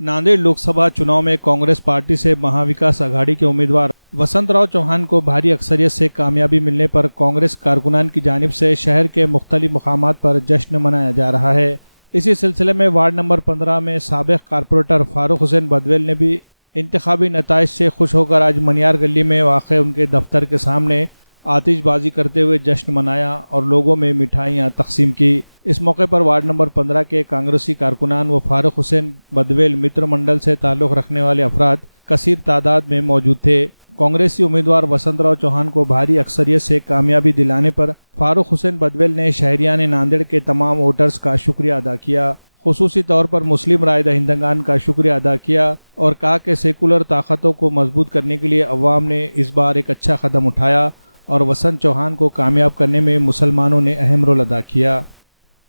नांदेड़ लोकसभा चुनाव में कांग्रेस पार्टी से महाविकास आघाड़ी के उम्मीदवार वसंतराव चौहान को भारी अक्सरियत से कामयाबी मिलने पर कांग्रेस कारकुनान की जानिब से शहर के मुख्तलिफ मकामात पर जश्न मनाया जा रहा है। इसी सिलसिले में वार्ड नंबर 15 में साबिक कारपोरेटर फारूक हुसैन बदवेल ने भी इंतखाबी नताइज से खुश होकर आज मनियार गली में वाक़े उनके दफ्तर के सामने आतिशबाजी करते हुए जश्न मनाया और लोगों में मिठाइयाँ तकसीम की। इस मौके पर वार्ड नंबर 15 के कांग्रेसी कारकुनान व फारूक हुसैन बदवेल मित्र मंडल से ताल्लुक़ रखने वाले अफराद कसीर तादाद में मौजूद थे। कांग्रेसी उम्मीदवार वसंतराव चौहान को भारी अक्सरियत से कामयाबी दिलाने पर फारूक हुसैन बदवेल ने शहरियान नांदेड़ के तमाम वोटर्स का शुक्रिया अदा किया। खुसूसी तौर पर मुस्लिम राय दहिंदगान का शुक्रिया अदा किया और कहा कि सेकुलर ताकतों को मजबूत करने के लिए अवाम ने इस बार एक अच्छा कदम उठाया और वसंत चौहान को कामयाब करने में मुसलमानों ने अहम रोल अदा किया।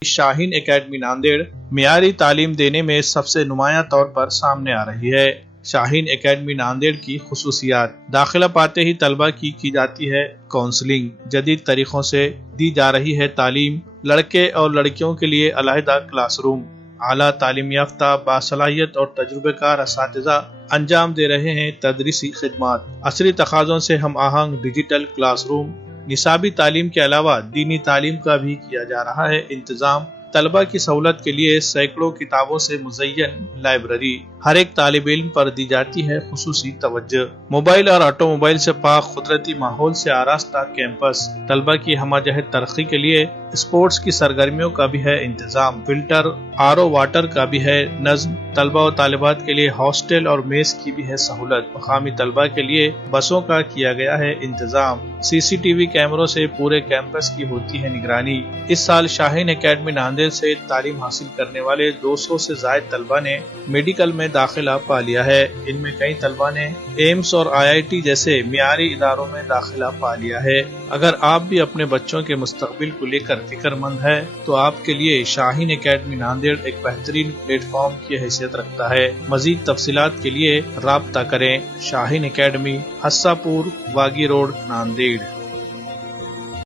शाहीन एकेडमी नांदेड़ मियारी तालीम देने में सबसे नुमाया तौर पर सामने आ रही है। शाहीन एकेडमी नांदेड़ की खुसूसियात: दाखिला पाते ही तलबा की जाती है काउंसलिंग, जदीद तरीकों से दी जा रही है तालीम, लड़के और लड़कियों के लिए अलहदा क्लासरूम, आला तालीम याफ्ता बासलाहियत और तजुर्बेकार असातिज़ा अंजाम दे रहे हैं तदरीसी खिदमात, असरी तकाज़ों से हम आहंग डिजिटल क्लासरूम, निसाबी तालीम के अलावा दीनी तालीम का भी किया जा रहा है इंतजाम, तलबा की सहूलत के लिए सैकड़ों किताबों से मुज़य्यन लाइब्रेरी, हर एक तालिब इल्म पर दी जाती है खुसूसी तवज्जो, मोबाइल और ऑटोमोबाइल से पाक कुदरती माहौल से आरास्ता कैंपस, तलबा की हमजहत तरक्की के लिए स्पोर्ट्स की सरगर्मियों का भी है इंतजाम, फिल्टर आरओ वाटर का भी है नज़्म, तलबा और तालिबात के लिए हॉस्टल और मेस की भी है सहूलत, मकामी तलबा के लिए बसों का किया गया है इंतजाम, CCTV कैमरों से पूरे कैंपस की होती है निगरानी। इस साल शाहीन एकेडमी नांदेड़ से तालीम हासिल करने वाले 200 से ज़ायद तलबा ने मेडिकल में दाखिला पा लिया है। इनमें कई तलबा ने एम्स और IIT जैसे मियारी इदारों में दाखिला पा लिया है। अगर आप भी अपने बच्चों के मुस्तकबिल को लेकर फिक्रमंद है तो आपके लिए शाहीन एकेडमी नांदेड़ एक बेहतरीन प्लेटफॉर्म की हैसियत रखता है। मजीद तफसीलात के लिए राब्ता करें। Shaheen academy, हस्सापुर, वागी road, Nanded.